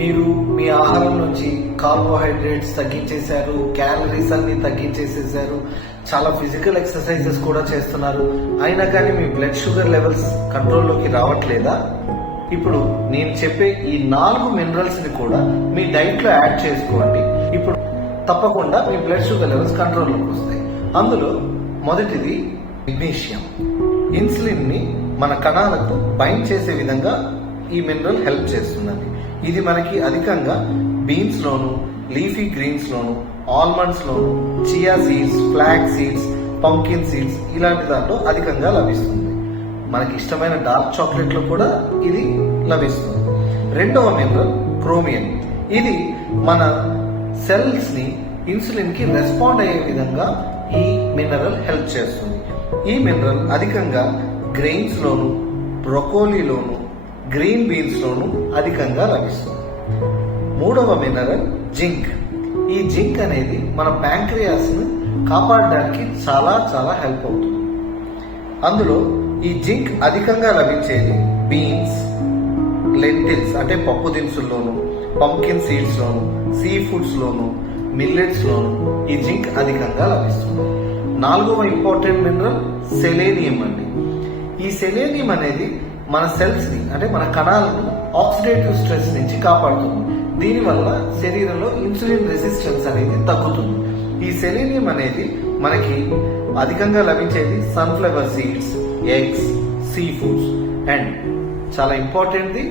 మీరు మీ ఆహారం నుంచి కార్బోహైడ్రేట్స్ తగ్గించేశారు, క్యాలరీస్ అన్ని తగ్గించేసేసారు, చాలా ఫిజికల్ ఎక్సర్సైజెస్ కూడా చేస్తున్నారు, అయినా కానీ మీ బ్లడ్ షుగర్ లెవెల్స్ కంట్రోల్లోకి రావట్లేదా? ఇప్పుడు నేను చెప్పే ఈ 4 మినరల్స్ ని కూడా మీ డైట్ లో యాడ్ చేసుకోండి. ఇప్పుడు తప్పకుండా మీ బ్లడ్ షుగర్ లెవెల్స్ కంట్రోల్లోకి వస్తాయి. అందులో మొదటిది మెగ్నీషియం. ఇన్సులిన్ ని మన కణాలకు బైండ్ చేసే విధంగా ఈ మినరల్ హెల్ప్ చేస్తుందండి. ఇది మనకి అధికంగా బీన్స్ లోను, లీఫీ గ్రీన్స్ లోను, ఆల్మండ్స్ లోను, chia seeds, flax seeds, pumpkin seeds ఇలాంటి దాంట్లో అధికంగా లభిస్తుంది. మనకి ఇష్టమైన డార్క్ చాక్లెట్ లో కూడా ఇది లభిస్తుంది. రెండవ మినరల్ క్రోమియం. ఇది మన సెల్స్ ని ఇన్సులిన్ కి రెస్పాండ్ అయ్యే విధంగా ఈ మినరల్ హెల్ప్ చేస్తుంది. ఈ మినరల్ అధికంగా గ్రెయిన్స్ లోను, బ్రొకోలీలోను, గ్రీన్ బీన్స్ లోను అధికంగా లభిస్తుంది. మూడవ మినరల్ జింక్. ఈ జింక్ అనేది మన ప్యాంక్రియాస్ ను కాపాడడానికి చాలా చాలా హెల్ప్ అవుతుంది. అందులో ఈ జింక్ అధికంగా లభించేది బీన్స్, లెంటిల్స్ అంటే పప్పు దినుసుల్లోను, పంకిన్ సీడ్స్ లోను, సీ ఫుడ్స్ లోను, మిల్లెట్స్ లోను ఈ జింక్ అధికంగా లభిస్తుంది. నాలుగవ ఇంపార్టెంట్ మినరల్ సెలేనియం అండి. ఈ సెలేనియం అనేది మన సెల్స్ ని అంటే మన కణాలను ఆక్సిడేటివ్ స్ట్రెస్ నుంచి కాపాడుతుంది. దీనివల్ల శరీరంలో ఇన్సులిన్ రెసిస్టెన్స్ అనేది తగ్గుతుంది. ఈ సెలేనియం అనేది మనకి అధికంగా లభించేది sunflower seeds, eggs, sea foods and చాలా ఇంపార్టెంట్ది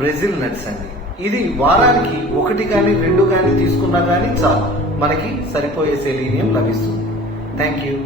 బ్రెజిల్ నట్స్ అండి. ఇది వారానికి 1 కానీ 2 కానీ తీసుకున్నా కానీ చాలు మనకి సరిపోయే సెలీనియం లభిస్తుంది. Thank you.